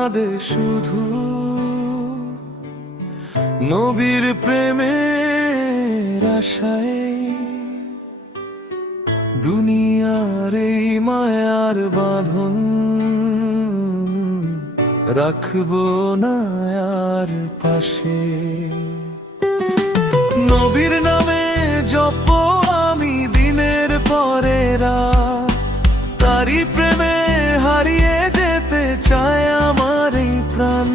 কাঁদে শুধু নবীর প্রেমের আশায়। দুনিয়ার এই মায়ার বাঁধন রাখবো না আর পাশে। নবীর নামে জপ আমি দিনের পরে রাত, তারি প্রেমে হারিয়ে যেতে চায় আমার এই প্রাণ।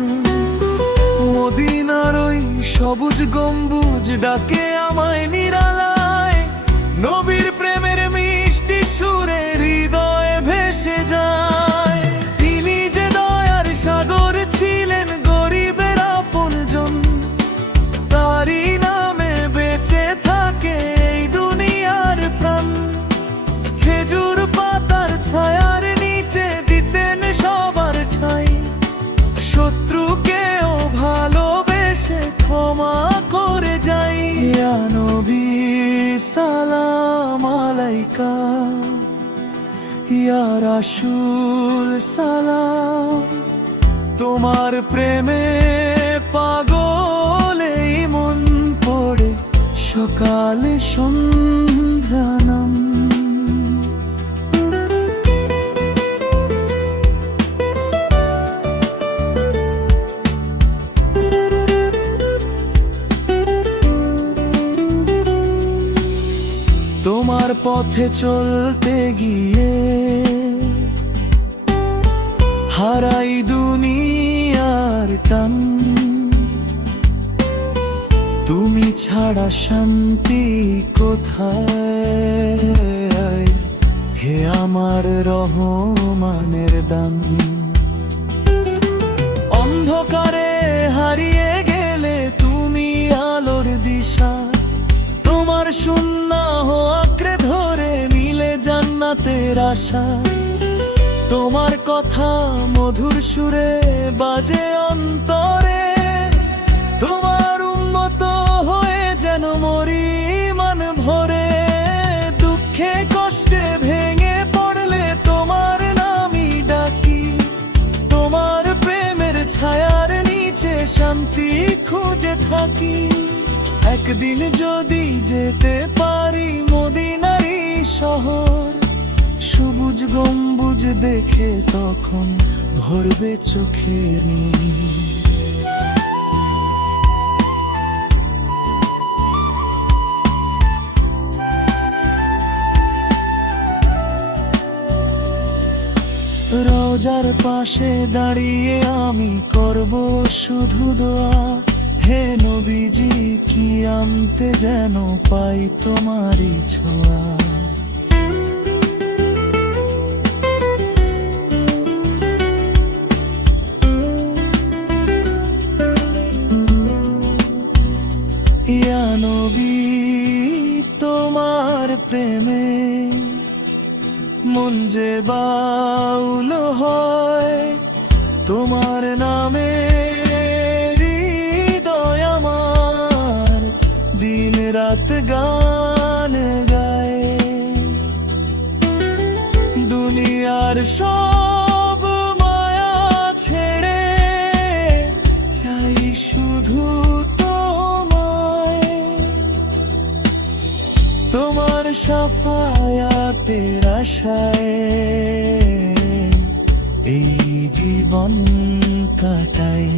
মদিনার ওই সবুজ গম্বুজ ডাকে আমায় নিরালায়, নবীর প্রেমের মিষ্টি সুরে হৃদয়ে ভেসে যায়। তিনি যে দয়ার সাগর ছিলেন, গরিবের আপনজন, তারি নামে বেঁচে থাকে এই দুনিয়ার প্রাণ। খেজুর পাতার ছায়ার নিচে দিতেন সবার ঠাঁই, শত্রুকেও ভালোবেসে ক্ষমা করে যাই। ইয়া নবী সালাম আলাইকা, ইয়া রাসূল সালাম। তোমার প্রেমে পাগল এই মন পড়ে সকালে সন্ধ্যা নাম। তোমার পথে চলতে গিয়ে হারাই দুনিয়ার টান। তুমি ছাড়া শান্তি কোথায়, হে আমার রহমানের দান। অন্ধকারে হারিয়ে গেলে তুমি আলোর দিশা, তোমার শূন্য আঁকড়ে ধরে মিলে জান্নাতের আশা। তোমার কথা মধুর সুরে বাজে অন্তরে, তোমার উম্মত হয়ে যেন মরি মান ভরে। দুঃখে কষ্টে ভেঙে পড়লে তোমার নামই ডাকি, তোমার প্রেমের ছায়ার নিচে শান্তি খুঁজে থাকি। একদিন যদি যেতে পারি মদিনারি শহর, সবুজ গম্বুজ দেখে তখন ভরবে চোখের নীর। রওজার পাশে দাঁড়িয়ে আমি করব শুধু দোয়া, হে নবীজি কি আমতে যেন পাই তোমারই ছোঁয়া। ইয়া নবী তোমার প্রেমে মন যে বাউল হয়, তোমার নামে হৃদয় আমার দিন রাত গান গায়। দুনিয়ার সব মায়া ছেড়ে চাই শুধু তোমায়, তোমার শাফায়াতের আশায় এই জীবন কাটাই।